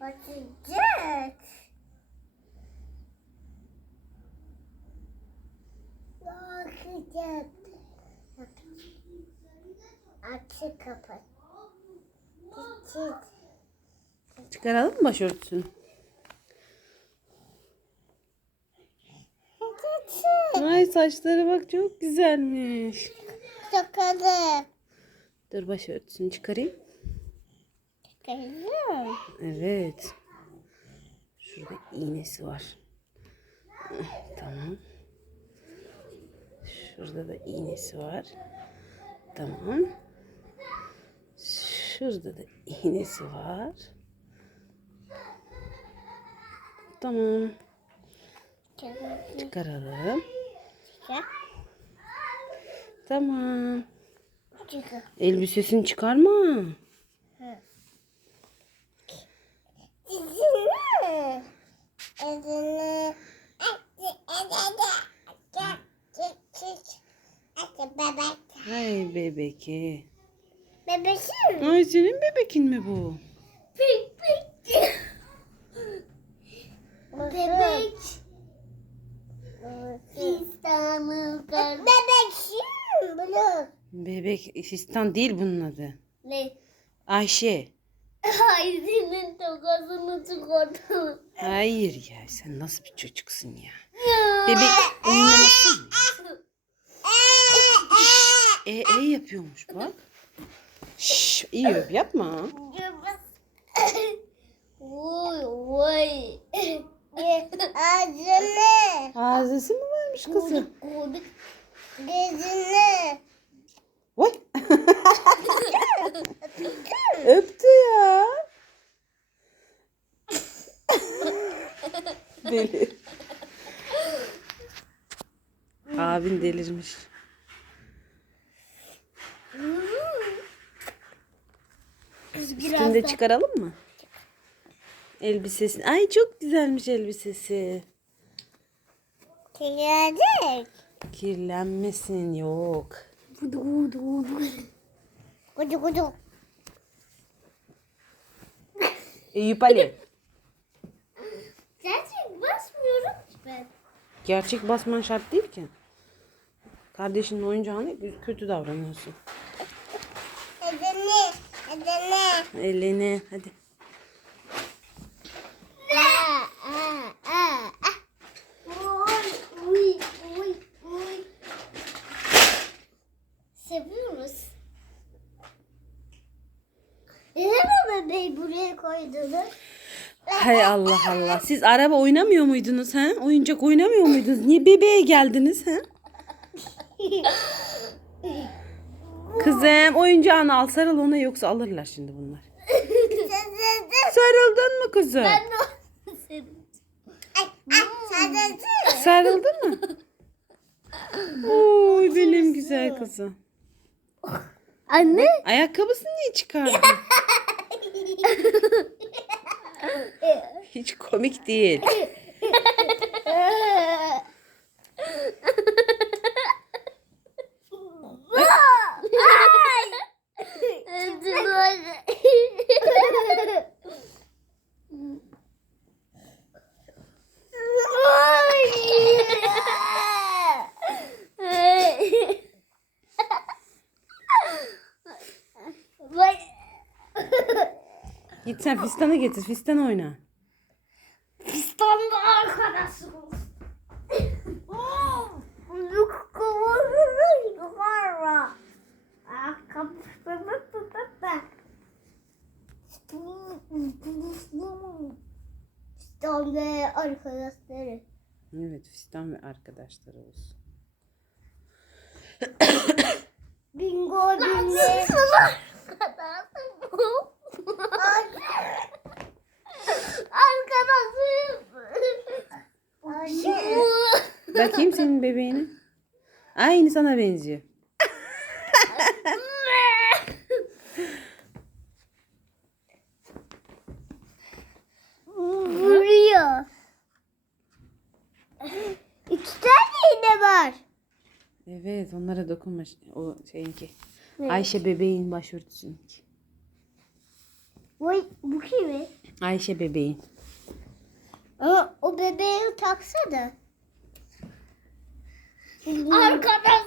Açacak. Bakacak. Açık kapat. Çıkaralım mı başörtüsünü? Saçları bak çok güzelmiş. Sokadı. Dur başörtüsünü çıkarayım. Kızım. Evet. Şurada iğnesi var. Heh, Tamam. Şurada da iğnesi var. Tamam. Şurada da iğnesi var. Tamam. Çıkaralım. Tamam. Çık. Elbisesini çıkarma. Dizini. Elini. Bebek. Ay bebeki. Bebeğim. Ay senin bebekin mi bu? Bebek. Bebek. İstanbul Bunu. Bebek fistan değil bunun adı. Ne? Ayşe. Ay senin tokasını çıkartalım. Hayır ya sen nasıl bir çocuksun ya. Bebek oynamasın mı? E e yapıyormuş bak. Şşş iyi öp yapma. Oy oy. Ağzını. Ağzısı mı varmış kızım? Gözünü. Vay. Öptü ya. Deli. Abin delirmiş. Üstünü de çıkaralım mı? Elbisesini. Ay çok güzelmiş elbisesi. Gelecek. Kirlenmesin yok. Kudu kudu. Kudu kudu. Eyüp Ali. Gerçek basmıyorum ki ben. Gerçek basman şart değil ki. Kardeşinin oyuncağına kötü davranıyorsun. Edene. Edene. Elini hadi. Oy, oy, oy, oy. Seviyoruz. Neden o bebeği buraya koydunuz? Hay Allah Allah. Siz araba oynamıyor muydunuz ha? Oyuncak oynamıyor muydunuz? Niye bebeğe geldiniz ha? Kızım oyuncağını al sarıl ona yoksa alırlar şimdi bunlar. Sarıldın mı kızım? Sarıldın mı? Oy benim güzel kızım. Anne. Ayakkabısını niye çıkardın? Hiç komik değil. Git sen fistanı getir. Fistan oyna. Fistanlı arkadaşım. Bak. Fistanlı arkadaşları. Evet fistan ve arkadaşları olsun. Bingo bingo. Arkadaşım. Bakayım senin bebeğini. Aynı sana benziyor. Vuruyor. İki tane iğne var. Evet. Onlara dokunma o şeyinki. Ayşe bebeğin başörtüsününki. Vay bu kimi? Ayşe bebeğin. Ama o bebeği taksana. Arkadan.